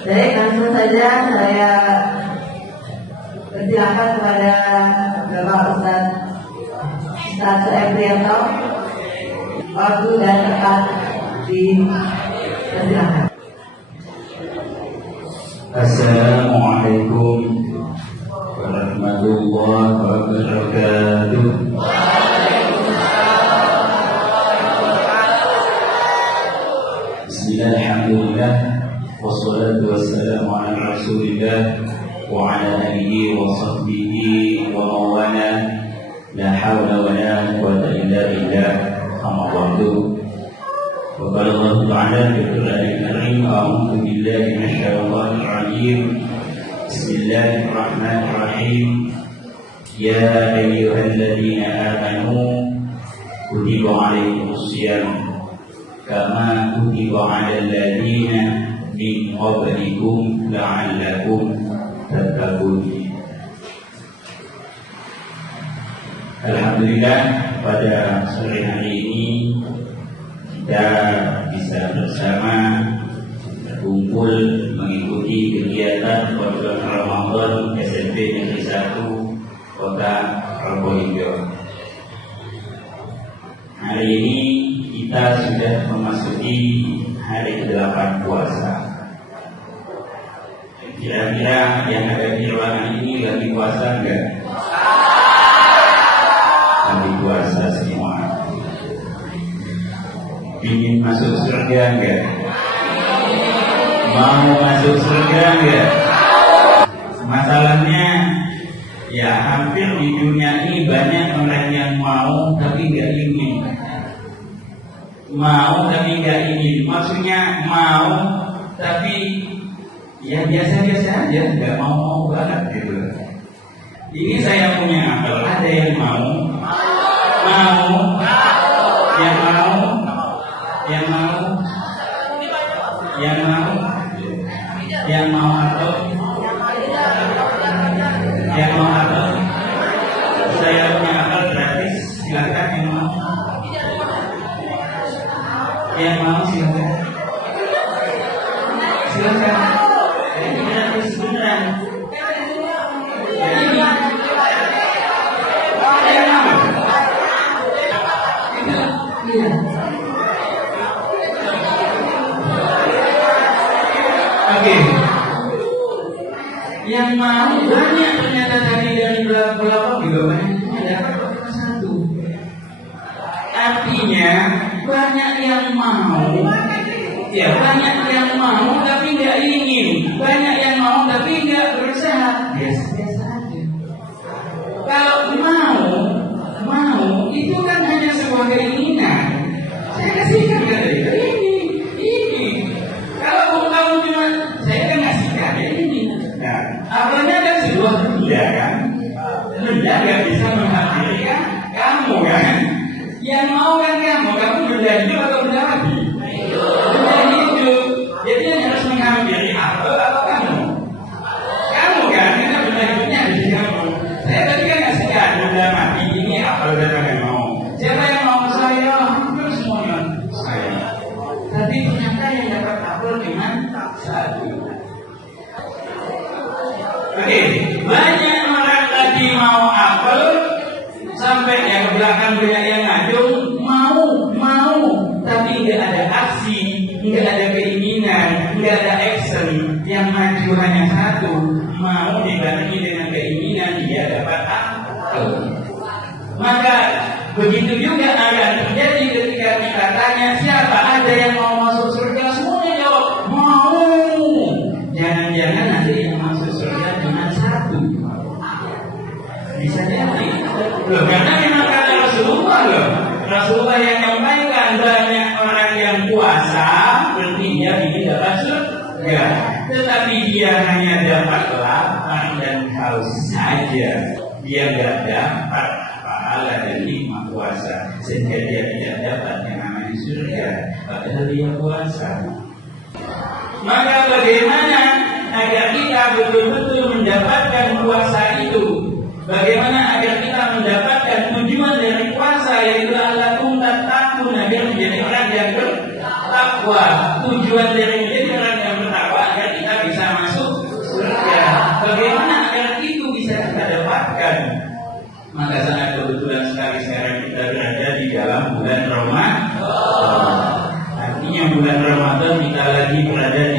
Baik, langsung saja saya persilakan kepada Bapak Ustadz Sueprianto. Waktu dan tempat dipersilakan. Assalamualaikum warahmatullahi wabarakatuh. Bismillah, alhamdulillah, wassalatu wassalamu ala rasulillah wa ala alihi wa sahbihi wa mawala. La hawla wa la quwwata illa billah. Amma ba'du. Wa qala Allah ta'ala fi al-Qur'anil Karim, a'udzu billahi minasyaitonir rajim. Bismillahirrahmanirrahim. Ya ayyuhalladzina amanu kutiba 'alaikumusiyam kama kutiba 'alal ladzina min qablikum la'allakum tattaqun. Alhamdulillah, pada sore hari ini kita bisa bersama berkumpul mengikuti kegiatan program Ramadan SMP Negeri 1 Kota Probolinggo. Hari ini kita sudah memasuki hari ke-8 puasa. Kira-kira yang ada di ruangan ini lagi puasa enggak? Lagi puasa semua. Ingin masuk surga enggak? Mau masuk surga enggak? Masalahnya ya hampir di dunia ini banyak orang yang mau tapi enggak ingin. Mau tapi enggak ingin. Maksudnya mau tapi ya biasa-biasa aja, enggak mau banget gitu. Ini saya punya akal, ada yang mau, yang mau, atau saya punya akal gratis, silakan yang mau silakan. Ini gratis beneran. Oke. Yang mau banyak ternyata tadi dari belakang juga banyak dapat cuma satu. Artinya banyak yang mau, ya banyak yang mau tapi nggak ingin, banyak yang mau tapi nggak berusaha. Biasa-biasa aja. Kalau mau itu kan hanya sebuah keinginan. Saya kasihkan kata ini. Kalau kamu cuma saya kan kasihkan ini. Nah, awalnya kan sebuah benda kan. Benda nggak bisa menghampiri kan kamu kan. Yang mau kan kamu benda hidup atau benda mati? Benda hidup. Jadi yang harus menghampiri apa kamu? Kamu kan, karena benda hidupnya ada di kamu. Saya tadi kan kasihkan benda mati ini apa benda yang mau? Siapa yang mau saya? Hampir semuanya saya. Tapi ternyata yang dapat apel cuma satu. Oke, banyak orang tadi mau apel sampai yang ke belakang banyak yang ngajung mau, tapi nggak ada aksi, nggak ada keinginan, nggak ada action. Yang maju hanya satu, mau dibarengi dengan keinginan dia dapat apel. Maka begitu juga akan terjadi ketika kita tanya siapa ada yang mau masuk surga, semuanya jawab mau. Jangan-jangan nanti yang masuk surga cuma satu. Bisa jadi. Loh, karena memang kata Rasulullah Rasulullah yang menyampaikan banyak orang yang puasa berarti dia ingin dapat surga, tetapi dia hanya dapat lapar dan haus saja. Dia nggak dapat pahala dan nikmat puasa, sehingga dia tidak dapat yang namanya surga padahal dia puasa. Maka bagaimana agar kita betul-betul mendapatkan puasa itu? Bagaimana agar kita mendapatkan tujuan dari puasa, yaitu la'allakum tattaqun, agar menjadi orang yang bertakwa. Tujuan dari menjadi orang yang bertakwa agar kita bisa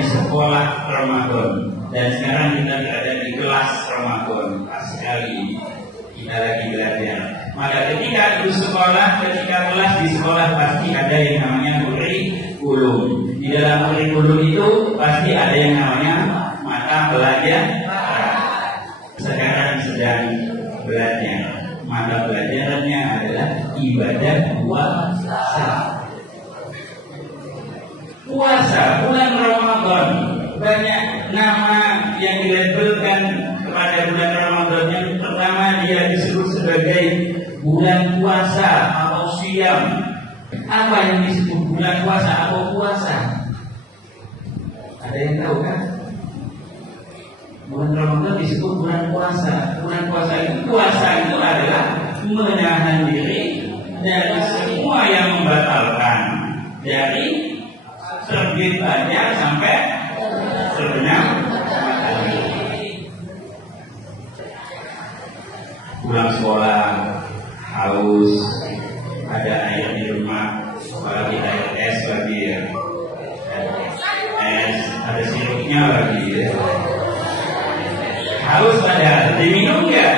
di sekolah Ramadan dan sekarang kita berada di kelas Ramadan. Pas sekali kita lagi belajar. Maka ketika di sekolah, ketika kelas di sekolah pasti ada yang namanya kurikulum. Di dalam kurikulum itu pasti ada yang namanya mata pelajaran. Sekarang sedang belajar. Mata pelajarannya adalah ibadah puasa. Puasa bulan Ramadan, banyak nama yang dilabelkan kepada bulan Ramadan. Yang pertama dia disebut sebagai bulan puasa atau siam. Apa yang disebut bulan puasa atau puasa? Ada yang tahu kan? Bulan Ramadan disebut bulan puasa. Bulan puasa itu adalah menahan diri dari semua yang membatalkan, dari terbit fajar sampai terbenam matahari. Pulang sekolah haus, ada air di rumah, apalagi air es lagi ya, es ada sirupnya lagi ya. Haus padahal diminum nggak?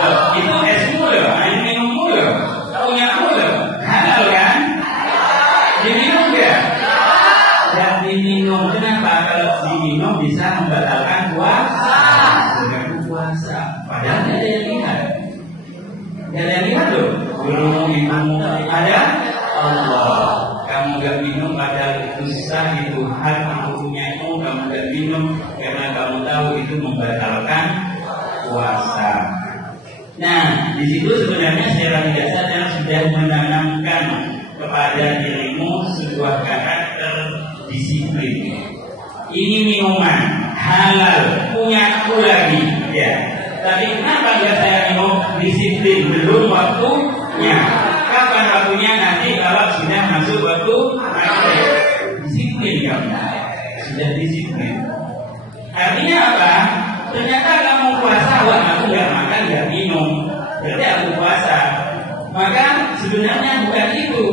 Oh, itu es mulu, air minum mulu, punya mulu, halal kan? Diminum nggak? Dan diminum, kenapa? Kalau diminum bisa membatalkan puasa, mengganggu puasa. Padahal tidak ada yang lihat, tidak ada yang lihat loh. Belum minum ada Allah. Kamu gak minum padahal itu sah, itu hak, itu punya itu. Kamu gak minum karena kamu tahu itu membatalkan puasa. Nah, di situ sebenarnya secara tidak sadar sudah menanamkan kepada dirimu sebuah karakter disiplin. Ini minuman halal, punya aku lagi, ya. Tapi kenapa nggak saya minum? Disiplin, belum waktunya. Kapan waktunya? Nanti kalau sudah masuk waktu maghrib. Disiplin kamu, sudah disiplin. Artinya apa? Ternyata kamu puasa, wah aku nggak makan, nggak minum, berarti aku puasa. Maka sebenarnya bukan itu,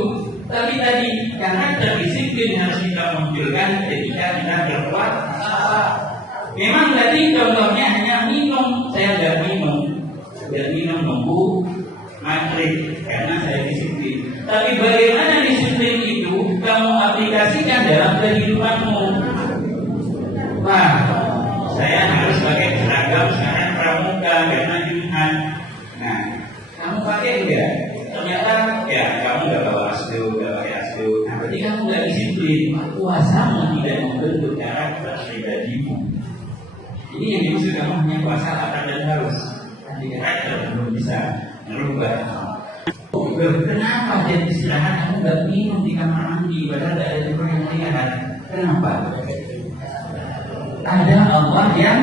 tapi tadi karakter disiplin harus kita munculkan ketika kita berpuasa. Memang tadi contohnya hanya minum, saya nggak minum nunggu maghrib karena saya disiplin. Tapi bagaimana disiplin itu kamu aplikasikan dalam kehidupanmu? Wah, saya harus pakai seragam sekarang pramuka karena Jumat. Nah, kamu pakai enggak? Ternyata ya kamu nggak bawa asdu, nggak pakai asdu. Nah, berarti kamu nggak disiplin. Puasamu tidak membentuk karakter pribadimu. Ini yang dimaksud kamu hanya puasa lapar dan haus. Tapi karakter belum bisa merubah. Kenapa dia istirahat kamu nggak minum di kamar mandi padahal tidak ada orang yang lihat? Kenapa? Ada Allah yang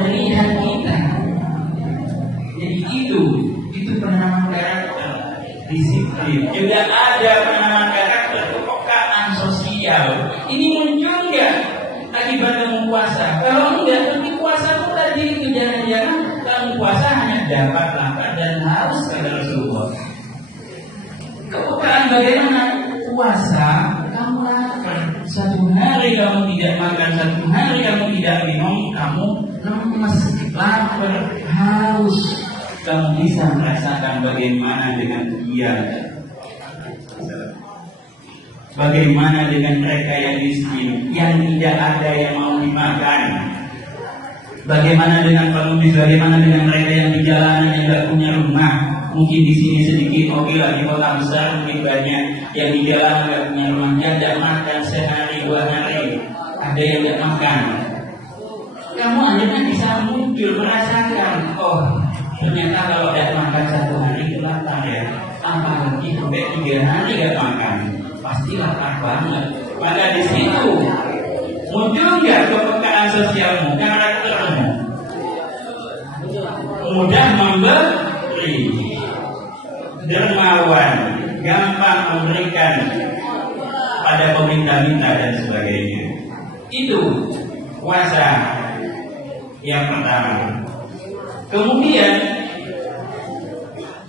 melihat kita. Jadi itu penanaman karakter, disiplin. Juga ada penanaman karakter, kepekaan sosial. Ini muncul nggak akibat kamu puasa? Kalau enggak, nanti puasa itu tadi itu jangan-jangan kamu puasa hanya dapat lapar dan haus kata Rasulullah. Kepekaan bagaimana? Puasa kamu lapar, satu hari kamu tidak makan, satu hari kamu tidak minum, kamu lemas, lapar, haus. Kamu bisa merasakan bagaimana dengan dia. Bagaimana dengan mereka yang miskin, yang tidak ada yang mau dimakan? Bagaimana dengan pengemis? Bagaimana dengan mereka yang di jalanan yang tidak punya rumah? Mungkin di sini sedikit, oke lah, di kota besar mungkin banyak yang di jalanan tidak punya rumah, yang tidak makan sehari 2 hari, ada yang tidak makan. Kamu akhirnya bisa muncul merasakan, oh ternyata kalau tidak makan 1 hari itu lapar ya. Apalagi sampai 3 hari tidak makan, pasti lapar banget. Maka di situ muncul nggak kepekaan sosialmu, karaktermu, mudah memberi, dermawan, gampang memberikan pada peminta-minta dan sebagainya. Itu puasa yang pertama. Kemudian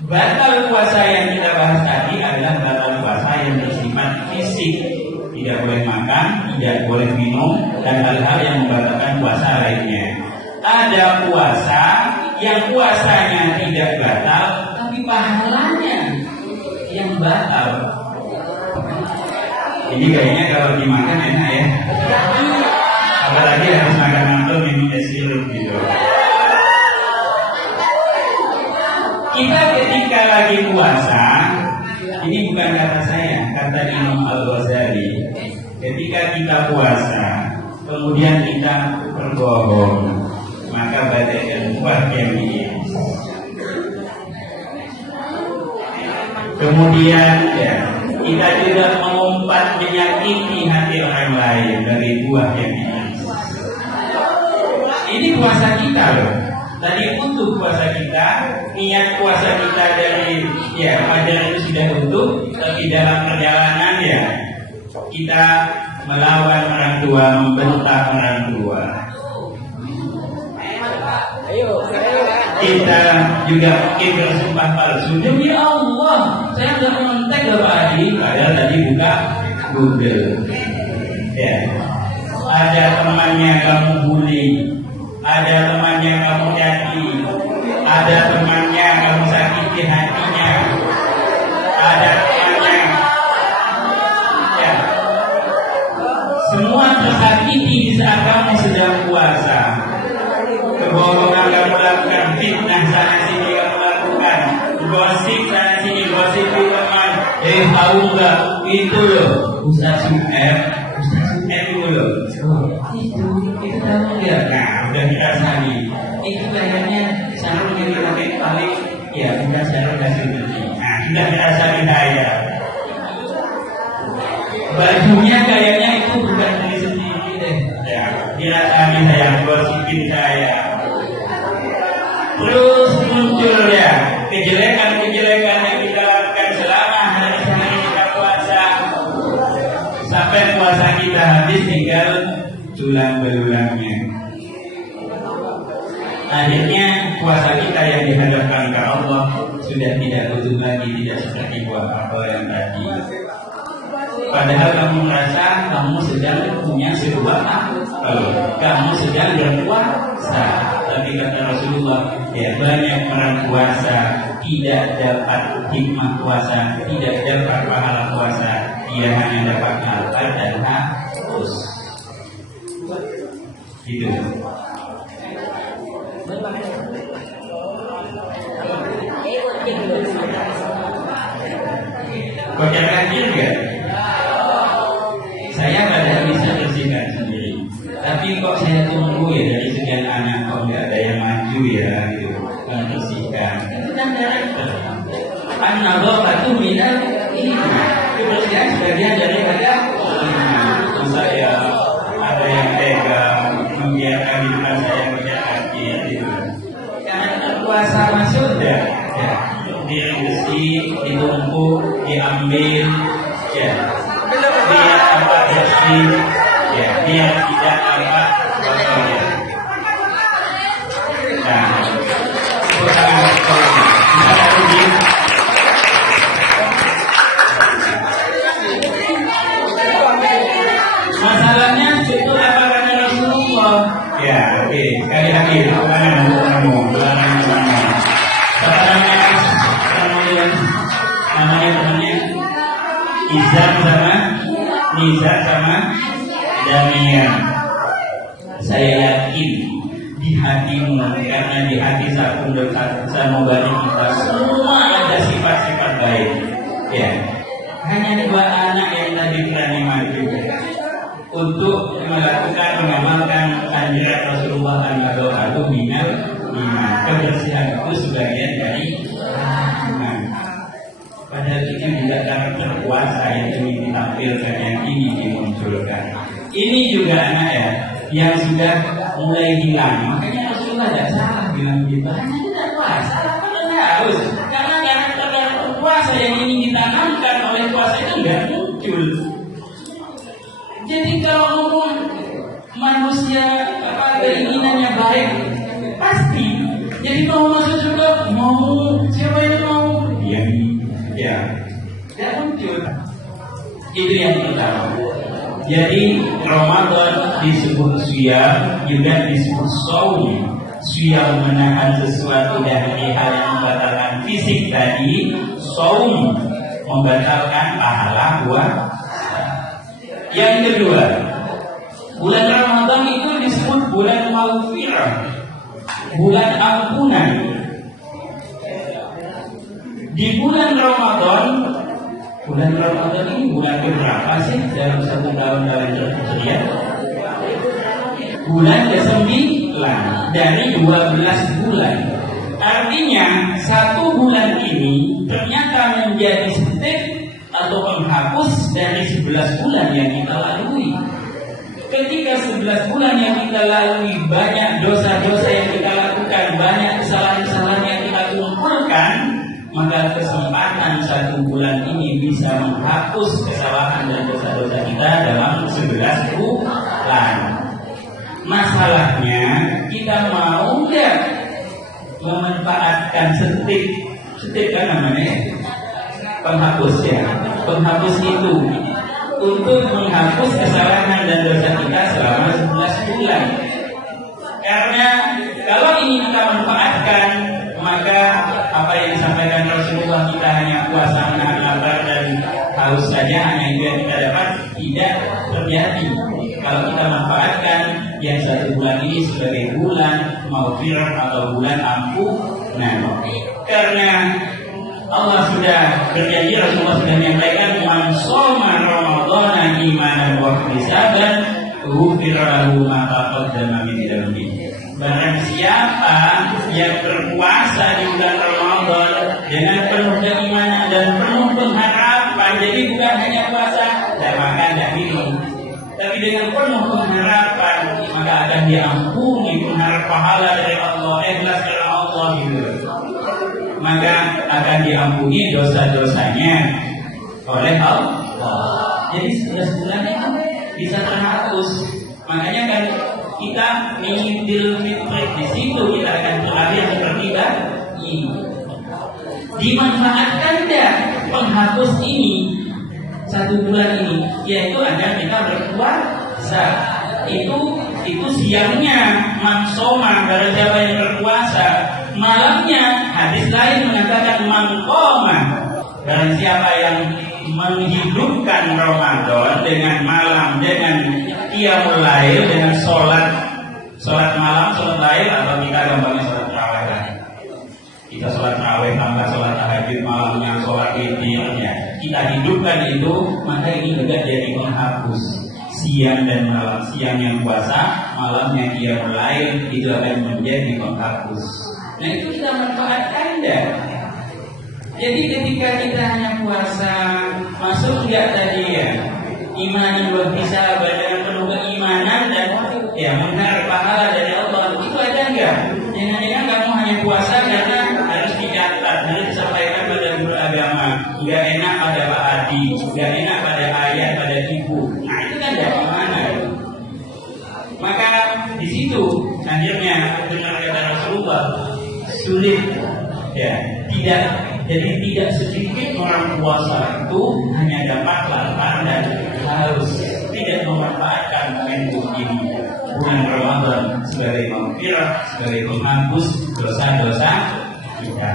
batal puasa yang kita bahas tadi adalah batal puasa yang bersifat fisik, tidak boleh makan, tidak boleh minum, dan hal-hal yang membatalkan puasa lainnya. Ada puasa yang puasanya tidak batal, tapi pahalanya yang batal. Ini kayaknya kalau dimakan enak ya. Apalagi harus makan mantul minum es sirup gitu. Kita ketika lagi puasa, ini bukan kata saya, kata Imam Al-Ghazali. Ketika kita puasa, kemudian kita berbohong, maka bagaikan buah yang ini. Kemudian ya, kita juga mengumpat menyakiti hati orang lain dari buah yang ini. Ini puasa kita loh. Tadi untuk puasa kita, niat puasa kita dari fajar itu sudah utuh, tapi dalam perjalanan ya kita melawan orang tua, membentak orang tua. Kita juga mungkin bersumpah palsu. Demi Allah, saya sudah mentek loh Pak Adi. Padahal tadi buka Google. Ya, ada temannya kamu bully. Ada temannya kamu caci, ada temannya kamu sakiti hatinya, ada temannya, ya, semua tersakiti di saat kamu sedang puasa. Kebohongan kamu lakukan, fitnah sana sini kamu lakukan, gosip sana sini, gosip di teman. Tahu nggak itu loh, Ustaz Su'eb itu loh. Itu kamu lihat, nah udah kita sani. Itu kayaknya Sarul yang pakai paling, ya bukan Sarul kasih beli. Nah sudah kita sani saya. Bajunya kayaknya itu bukan beli sendiri deh. Ya, dirasani saya, gosipin saya. Terus muncul ya kejelekan-kejelekan yang kita lakukan selama hari kita puasa. Sampai puasa kita habis tinggal tulang belulangnya. Akhirnya puasa kita yang dihadapkan ke Allah sudah tidak utuh lagi, tidak seperti buah apel yang tadi. Padahal kamu merasa kamu sedang punya sebuah apel, kamu sedang berpuasa. Tapi kata Rasulullah, ya banyak orang puasa tidak dapat hikmah puasa, tidak dapat pahala puasa, dia hanya dapat lapar dan haus. Gitu. Kocak kecil enggak? Saya kadang bisa bersihkan sendiri, tapi kok saya tunggu ya dari sekian anak kok nggak ada yang maju ya gitu membersihkan. Itu kan karakter. An-nadhafatu minal iman. Kebersihan sebagian daripada iman. Masa ya ada yang tega membiarkan di depan saya kocak kaki gitu. Karena puasa masuk ya, diri bersih, ditumpuk, diambil, ya. Biar apa bersih, ya. Biar tidak apa kotor ya. Nah, itu sangat kotor. Bisa rugi. Masalahnya itu apa kata Rasulullah? Ya, oke. Sekali lagi, namanya temannya Izan sama Nizar sama Damian. Saya yakin di hatimu, karena di hati satu dekat sanubari kita semua ada sifat-sifat baik. Ya, hanya dua anak yang tadi berani maju untuk melakukan mengamalkan anjuran Rasulullah al-Nadhafatu minal iman. Kebersihan itu sebagian dari iman. Padahal ini juga karakter puasa yang ingin ditampilkan, yang ingin dimunculkan. Ini juga anak ya, yang sudah mulai hilang. Makanya Rasulullah tidak salah bilang begitu. Hanya tidak puasa, karena harus. Karena karakter puasa yang ingin ditanamkan oleh puasa itu tidak muncul. Jadi kalau ngomong manusia keinginannya baik, pasti. Jadi mau masuk surga, mau siapa yang mau? Ya, tidak muncul. Itu yang pertama. Jadi Ramadan disebut siyam, juga disebut shaum. Siyam menahan sesuatu dari hal yang membatalkan fisik tadi, shaum membatalkan pahala puasa. Yang kedua, bulan Ramadan itu disebut bulan maghfirah, bulan ampunan. Di bulan Ramadan ini bulan berapa sih dalam satu tahun dalam Hijriah? Bulan ke-9 dari 12 bulan. Artinya satu bulan ini ternyata menjadi step atau penghapus dari 11 bulan yang kita lalui. Ketika 11 bulan yang kita lalui banyak dosa-dosa yang kita lakukan, banyak kesalahan-kesalahan yang kita kumpulkan, maka kesempatan satu bulan ini bisa menghapus kesalahan dan dosa-dosa kita dalam 11 bulan. Masalahnya kita mau nggak memanfaatkan setip kan namanya penghapus ya, penghapus itu untuk menghapus kesalahan dan dosa kita selama 11 bulan. Karena kalau ini kita manfaatkan, maka apa yang disampaikan Rasulullah, kita hanya puasa menahan lapar dan haus saja, hanya itu yang kita dapat, tidak terjadi. Kalau kita manfaatkan yang satu bulan ini sebagai bulan maghfirah atau bulan ampunan. Karena Allah sudah berjanji, Rasulullah sudah menyampaikan, man shoma ramadhana imanan wa ihtisaban ghufira lahu ma taqaddama min dhanbihi. Barang siapa yang berpuasa di bulan Ramadan dengan penuh keimanan dan penuh pengharapan, jadi bukan hanya puasa, tidak makan, tidak minum, tapi dengan penuh pengharapan, maka akan diampuni, mengharap pahala dari Allah, ikhlas karena Allah gitu. Maka akan diampuni dosa-dosanya oleh Allah. Jadi 11 bulan itu bisa terhapus. Makanya kan kita Idul Fitri, di situ kita akan terakhir seperti ini. Dimanfaatkan tidak penghapus ini satu bulan ini, yaitu agar kita berpuasa. Itu siangnya mansoma, barang siapa yang berpuasa. Malamnya hadis lain mengatakan mangkoma, barang siapa yang menghidupkan Ramadan dengan malam, dengan qiyamul lail, dengan sholat malam, sholat lail, atau kita gampangnya sholat tarawih lah. Kita sholat tarawih tambah sholat tahajud malamnya, sholat witir ya. Kita hidupkan itu, maka ini juga jadi penghapus siang dan malam. Siang yang puasa, malamnya qiyamul lail, itu akan menjadi penghapus. Nah itu kita manfaatkan ya. Jadi ketika kita hanya puasa, masuk enggak tadi ya, iman buat bisa dengan penuh keimanan dan ya mengharap pahala dari Allah, itu ada enggak? Jangan-jangan kamu hanya puasa karena harus dicatat, harus disampaikan pada guru agama, enggak enak pada Pak Adi, enggak enak pada ayah, pada ibu. Nah itu kan dari mana? Maka di situ akhirnya benar kata Rasulullah, sulit ya, tidak sedikit orang puasa itu hanya dapat lapar dan haus, tidak memanfaatkan momentum ini bulan Ramadan sebagai maghfirah, sebagai penghapus dosa-dosa kita.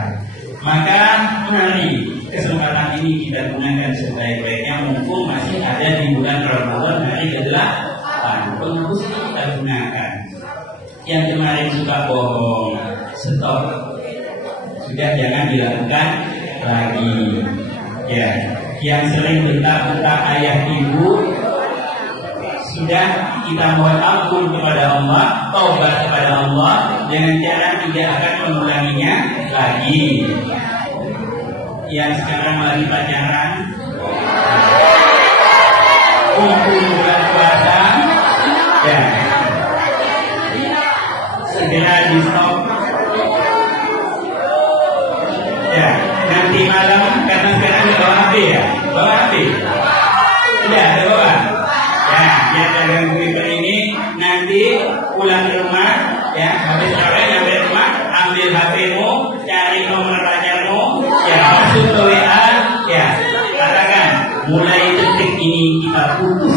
Maka mari kesempatan ini kita gunakan sebaik-baiknya, mumpung masih ada di bulan Ramadan hari ke-8. Penghapus ini kita gunakan. Yang kemarin suka bohong, stop. Sudah jangan dilakukan lagi. Ya, yang sering bentak-bentak ayah ibu, sudah kita mohon ampun kepada Allah, taubat kepada Allah dengan cara tidak akan mengulanginya lagi. Yang sekarang lagi pacaran, kumpul bulan puasa, ya segera di stop. Ya, nanti malam karena sekarang bawa HP ya, bawa HP. Sudah ada bawa. Ya, biar dagang Twitter ini nanti pulang ke rumah, ya habis sore nyampe rumah, ambil HP-mu, cari nomor pacarmu, ya masuk ke WA, ya katakan mulai detik ini kita putus.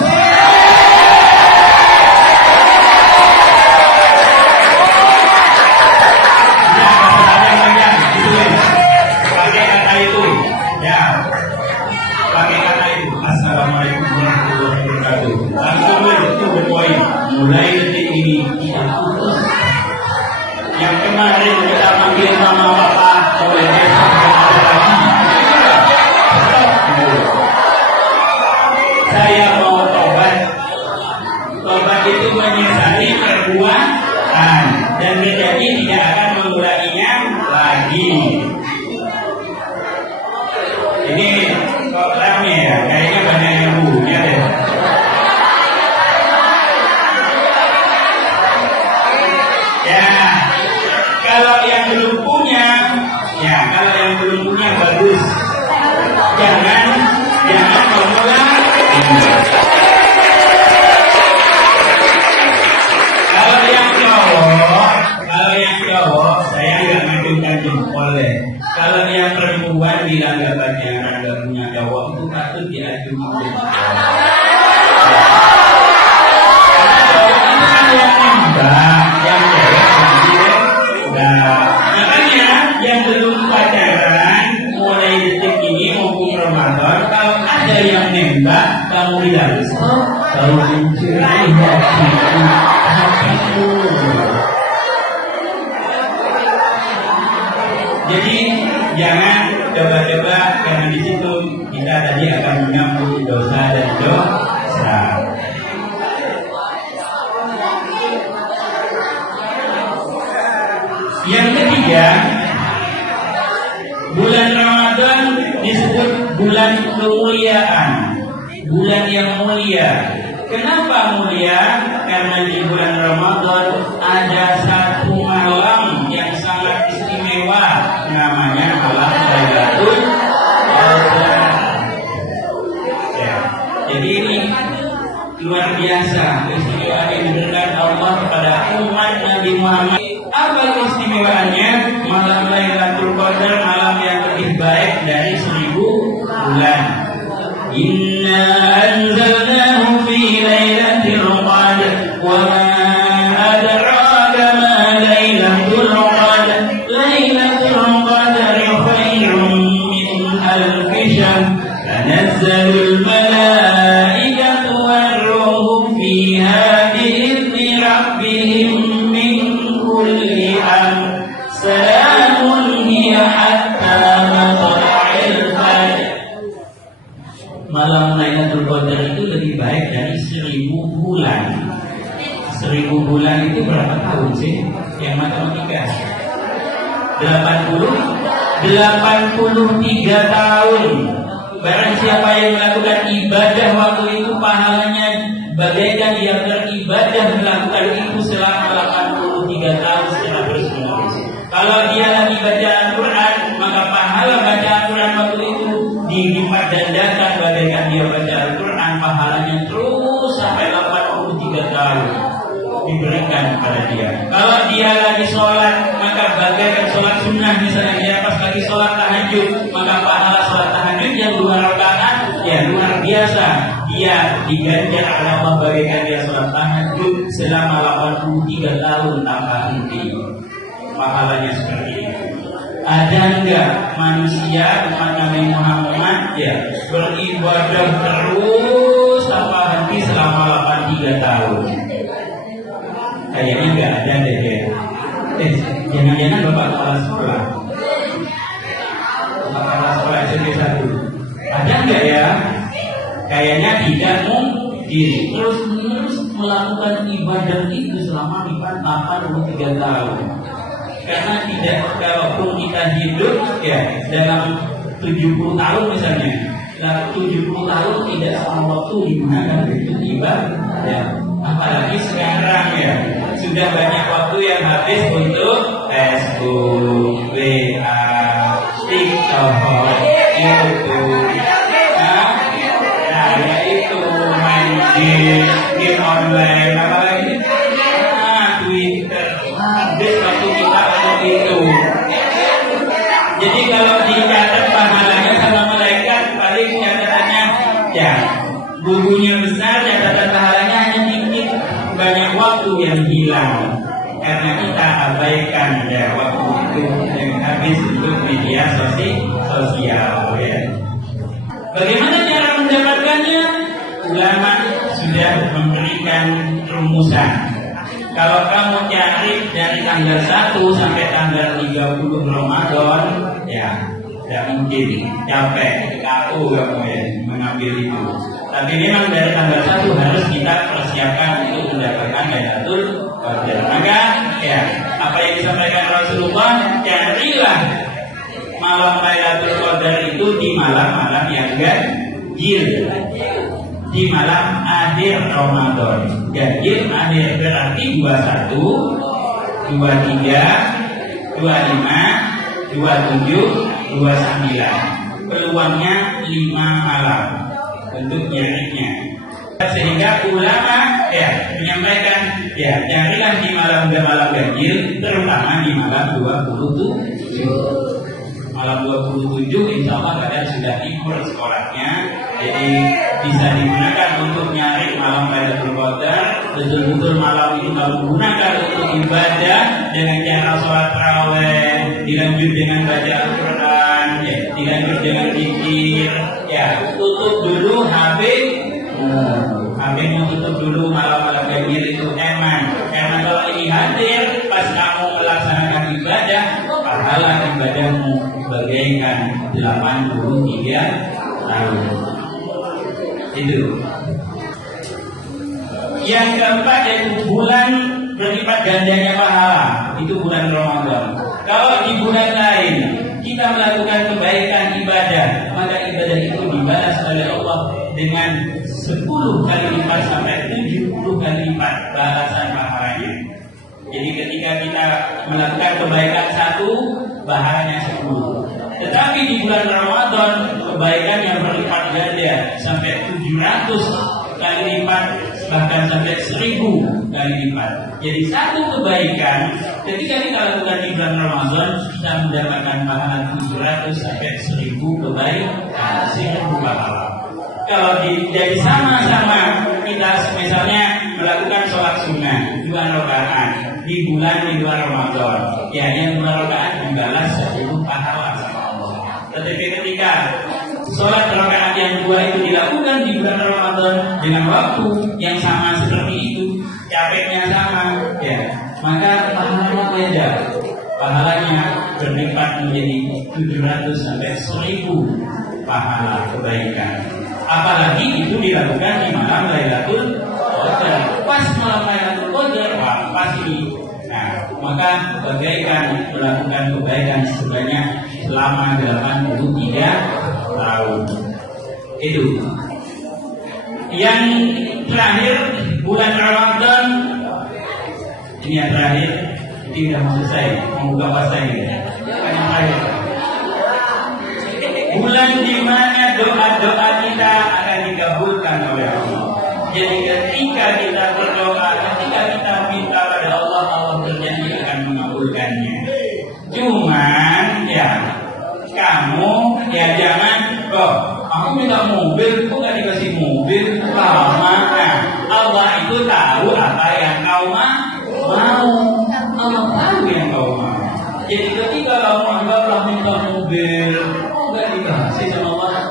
mulai detik ini tidak putus. Yang kemarin kita panggil mama papa, mulai besok tidak ada lagi. Saya mau tobat. Tobat itu menyesali perbuatan dan menjadi tidak akan mengulanginya lagi. Ini kok rame ya? Kayaknya banyak yang punya deh. Ya, kalau yang belum punya, bagus. Jangan memulai. Kalau yang cowok, saya nggak ngacungkan jempol deh. Kalau yang perempuan bilang nggak pacaran, nggak punya cowok, itu patut diacungkan jempol. Makanya yang belum pacaran mulai detik ini maupun Ramadan, kalau ada yang nembak, kamu bilang, kalau mencuri hatiku. Jadi jangan coba-coba, karena di situ kita tadi akan mengampuni dosa dan dosa. Yang ketiga, bulan Ramadan disebut bulan kemuliaan, bulan yang mulia. Kenapa mulia? Karena di bulan Ramadan ada satu malam yang sangat istimewa, namanya malam Lailatul Qadar. Ya, jadi ini luar biasa keistimewaan yang diberikan Allah kepada umat Nabi Muhammad. Apa keistimewaannya? Malam Lailatul Qadar, malam yang lebih baik dari 1000 bulan. Inna anzalnahu fi lailatul qadr wa ma adraka ma lailatul qadr. Lailatul qadr khairun min alf shahr. Tanazzalul malaikatu war-ruhu fiha bi'izni rabbihim min kulli amr. Salamun hiya hatta matla'il fajr. Malam Lailatul Qadar itu lebih baik dari 1000 bulan. 1000 bulan itu berapa tahun sih? Yang matematika 83 tahun. Barang siapa yang melakukan ibadah waktu itu, pahalanya bagaikan dia beribadah melakukan itu selama 83 tahun secara terus-menerus. Kalau dia lagi baca Al-Quran, maka pahala baca Al-Quran waktu itu dilipat gandakan bagaikan dia baca Al-Quran, pahalanya terus sampai 83 tahun diberikan kepada dia. Kalau dia lagi sholat, maka bagaikan sholat sunnah, misalnya dia pas lagi sholat tahajud, maka pahala sholat tahajud yang 2 rakaat ya luar biasa, dia diganjar oleh Allah bagaikan dia sholat tahajud selama 83 tahun tanpa henti. Pahalanya seperti itu. Ada enggak manusia umat Nabi Muhammad ya beribadah terus tanpa henti selama 83 tahun? Kayaknya enggak ada deh ya. Jangan-jangan bapak kepala sekolah, SMP 1 ada enggak ya? Kayaknya tidak mungkin terus melakukan ibadah itu selama 83 tahun. Karena tidak, kalaupun kita hidup ya dalam 70 tahun misalnya, dalam 70 tahun tidak semua waktu digunakan untuk ibadah. Apalagi sekarang ya sudah banyak waktu yang habis untuk Facebook, WA, TikTok, YouTube. Nah, ya itu main game online, apalagi Twitter. Habis waktu kita untuk itu. Jadi kalau dicatat pahalanya sama malaikat, paling catatannya ya bukunya besar, catatan pahalanya hanya dikit. Banyak waktu yang hilang karena kita abaikan ya waktu itu yang habis untuk media sosial ya. Bagaimana cara mendapatkannya? Ulama sudah memberikan rumusan. Kalau kamu cari dari tanggal 1 sampai tanggal 30 Ramadan, ya tidak mungkin, capek, kaku kamu ya mengambil itu. Tapi memang dari tanggal 1 harus kita persiapkan untuk mendapatkan Lailatul Qadar. Maka ya apa yang disampaikan Rasulullah, carilah malam Lailatul Qadar itu di malam-malam yang ganjil, di malam akhir Ramadan. Ganjil akhir berarti 21, 23, 25, 27, 29. Peluangnya 5 malam untuk nyarinya. Sehingga ulama ya menyampaikan ya carilah di malam ganjil, terutama di malam 27. Malam 27 insya Allah kalian sudah libur sekolahnya, jadi bisa digunakan untuk nyari malam Lailatul Qadar. Betul-betul malam itu kamu gunakan untuk ibadah dengan cara sholat tarawih, dilanjut dengan baca Al-Quran, ya, dilanjut dengan zikir. Ya, tutup dulu HP, HP-nya tutup dulu malam-malam ganjil itu eman. Karena kalau ini hadir pas kamu melaksanakan ibadah, pahala ibadahmu bagaikan 83 tahun. Itu. Yang keempat yaitu bulan berlipat gandanya pahala. Itu bulan Ramadan. Kalau di bulan lain kita melakukan kebaikan ibadah, maka ibadah itu dibalas oleh Allah dengan 10 kali lipat sampai 70 kali lipat balasan pahalanya. Jadi ketika kita melakukan kebaikan 1, pahalanya 10. Tetapi di bulan Ramadan kebaikan yang berlipat ganda sampai 700 kali lipat, bahkan sampai 1000 kali lipat. Jadi satu kebaikan ketika kita lakukan di bulan Ramadan, kita mendapatkan pahala 700 sampai 1000 kebaikan, 1000 pahala. Kalau jadi sama-sama kita misalnya melakukan sholat sunnah 2 rakaat di bulan Ramadan, ya yang 2 rakaat dibalas 10 pahala sama Allah. Tetapi ketika sholat rakaat yang 2 itu dilakukan di bulan Ramadan dengan waktu yang sama seperti itu, capeknya sama, ya maka pahalanya beda. Pahalanya berlipat menjadi 700 sampai 1000 pahala kebaikan. Apalagi itu dilakukan di malam Lailatul Qadar. Pas malam Lailatul Qadar, wah pasti. Nah, maka bagaikan melakukan kebaikan sebanyak selama 83 tahun. Itu. Yang terakhir bulan Ramadan, ini yang terakhir. Ini sudah mau selesai, mau buka puasa ini. Yang terakhir. Bulan di mana doa-doa kita akan dikabulkan oleh Allah. Jadi ketika kita berdoa, ketika kita minta pada Allah, Allah berjanji akan mengabulkannya. Cuman ya kamu ya jangan kok aku minta mobil, kok nggak dikasih mobil, lama. Nah, Allah itu tahu apa yang kau mau. Allah tahu yang kau mau. Jadi ketika kamu anggaplah minta mobil, nggak dikasih sama Allah.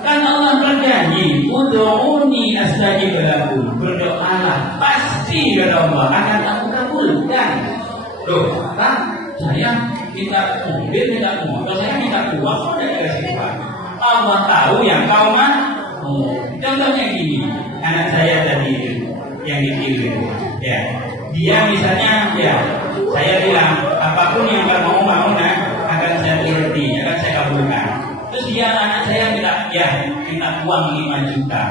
Karena Allah berjanji, ud'uni astajib lakum, berdoalah, pasti kata Allah akan aku kabulkan. Loh, kan saya minta mobil, minta motor, saya minta uang, kok nggak dikasih uang? Allah tahu yang kau mau. Contohnya gini, anak saya tadi yang dipilih, ya dia misalnya, ya saya bilang apapun yang kamu mau nak akan saya turuti, akan saya kabulkan. Terus dia anak saya minta uang 5 juta,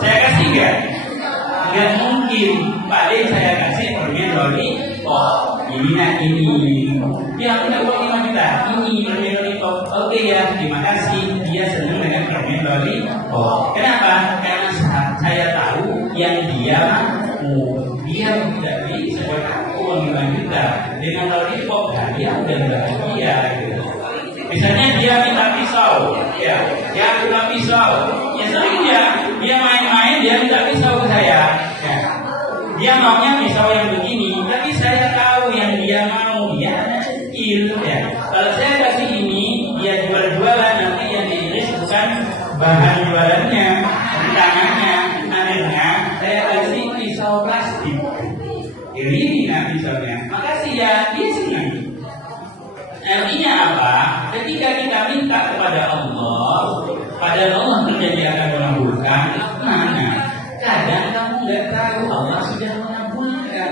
saya kasih nggak mungkin. Paling saya kasih permen loli, oh ini nak ini, dia minta uang 5 juta, ini permen loli, oh oke ya terima kasih, dia senang dengan permen loli. Oh kenapa? Karena saya tahu yang dia dia tidak bisa uang 5 juta dengan lollipop, dia udah bahagia gitu. Misalnya dia minta pisau, ya minta pisau, ya sering dia main-main, dia minta pisau ke saya, ya. Dia maunya pisau yang begini, tapi saya tahu yang dia mau, dia anak kecil, ya. Kalau saya kasih ini, dia jualan nanti yang diiris bukan bahan jualannya, tangannya, akhirnya Ini misalnya, makasih ya, dia senang. Artinya apa? Ketika kita minta kepada Allah, padahal Allah berjanji akan mengabulkan, mana? Kadang kamu nggak tahu Allah sudah mengabulkan.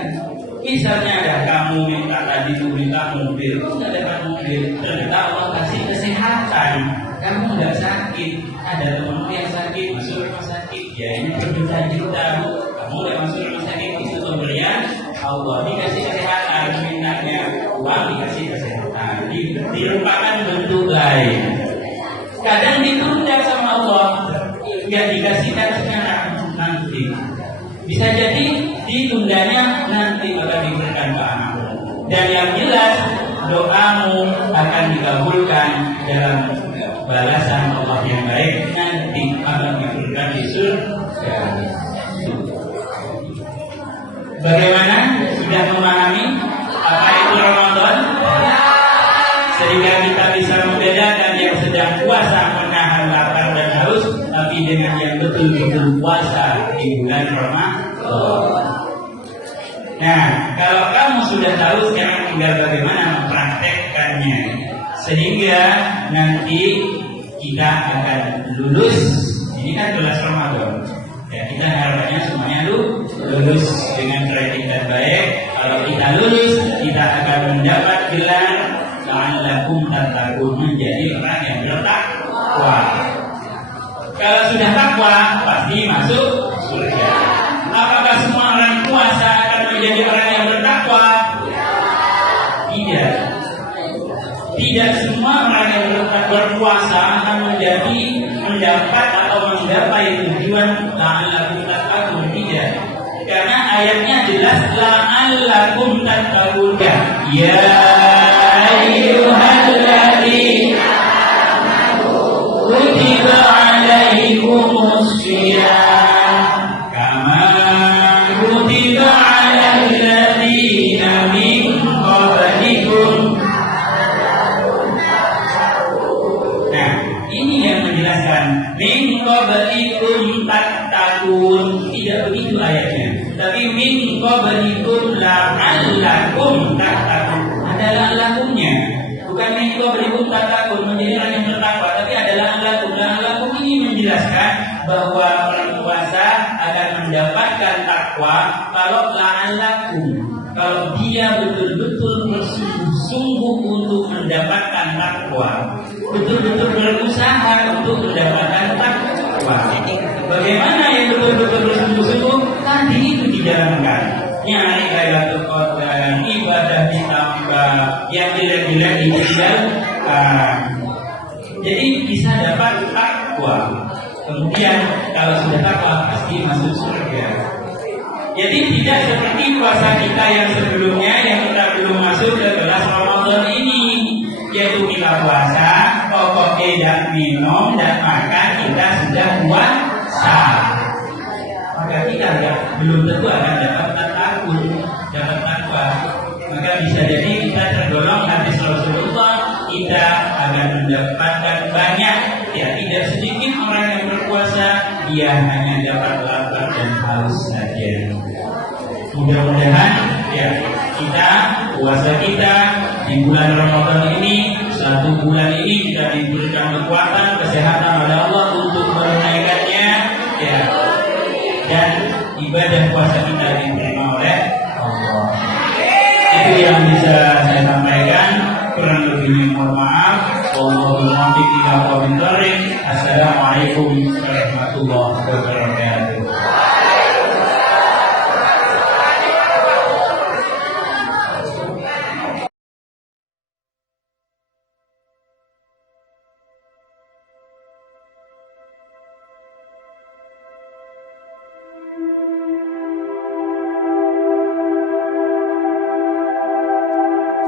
Misalnya ada kamu minta tadi minta mobil, kamu nggak dapat mobil, ternyata Allah kasih kesehatan, kamu nggak sakit. Ada temanmu yang sakit, masuk rumah sakit, ya ini berjuta-juta, kamu nggak masuk rumah sakit, itu pemberian Allah. Dikasih kesehatan, mintanya uang dikasih kesehatan, dirupakan bentuk lain. Kadang ditunda sama Allah, ya dikasihkan sekarang nanti. Bisa jadi ditundanya nanti akan diberikan ke anakmu. Dan yang jelas doamu akan dikabulkan dalam balasan Allah yang baik, nanti akan diberikan di surga. Bagaimana? Sudah memahami apa itu Ramadan? Sehingga kita bisa membedakan yang sedang puasa menahan lapar dan haus, tapi dengan yang betul-betul puasa di bulan Ramadan. Nah, kalau kamu sudah tahu, sekarang tinggal bagaimana mempraktekkannya, sehingga nanti kita akan lulus. Ini kan kelas Ramadan. Ya, kita harapannya semuanya lulus dengan predikat baik. Kalau kita lulus, kita akan mendapat gelar la'allakum tattaqun, menjadi orang yang bertakwa. Kalau sudah takwa, pasti masuk surga. Apakah semua orang puasa akan menjadi orang yang bertakwa? Tidak. Tidak semua orang yang berpuasa akan mendapat atau menggapai tujuan la'allakum tattaqun. Tidak. Karena ayatnya jelas la'allakum tattaqun. Ya ayyuhalladzina amanu kutiba 'alaikumus shiyam kama kutiba 'alal ladzina min qablikum. Nah, ini yang menjelaskan min qablikum tattaqun. Tidak begitu ayatnya, tapi min qablikum la'allakum tattaqun. Adalah lakumnya, bukan min qablikum tattaqun menjadi orang yang bertakwa, tapi adalah lakum. Lakum ini menjelaskan bahwa orang puasa akan mendapatkan takwa kalau la'allakum, kalau dia betul-betul bersungguh-sungguh untuk mendapatkan takwa, betul-betul berusaha untuk mendapatkan takwa. Bagaimana yang betul-betul bersungguh-sungguh? Tadi itu dijalankan. Nyari Lailatul Qadar, ibadah ditambah, yang jelek-jelek ditinggalkan. Jadi bisa dapat takwa. Kemudian kalau sudah takwa pasti masuk surga. Jadi tidak seperti puasa kita yang sebelumnya, yang kita belum masuk ke kelas Ramadan ini, yaitu kita puasa, pokoknya tidak minum dan makan, kita sudah puasa. Maka kita belum tentu akan dapat takwa. Maka bisa jadi kita tergolong hadis Rasulullah, kita akan mendapatkan banyak, ya tidak sedikit orang yang berpuasa, dia hanya dapat lapar dan haus saja. Mudah-mudahan ya kita puasa kita di bulan Ramadan ini, satu bulan ini kita diberikan kekuatan, kesehatan oleh Allah untuk menunaikannya, ya, dan ibadah puasa kita diterima oleh Allah. Itu yang bisa saya sampaikan. Kurang lebihnya mohon maaf. Assalamualaikum warahmatullahi wabarakatuh.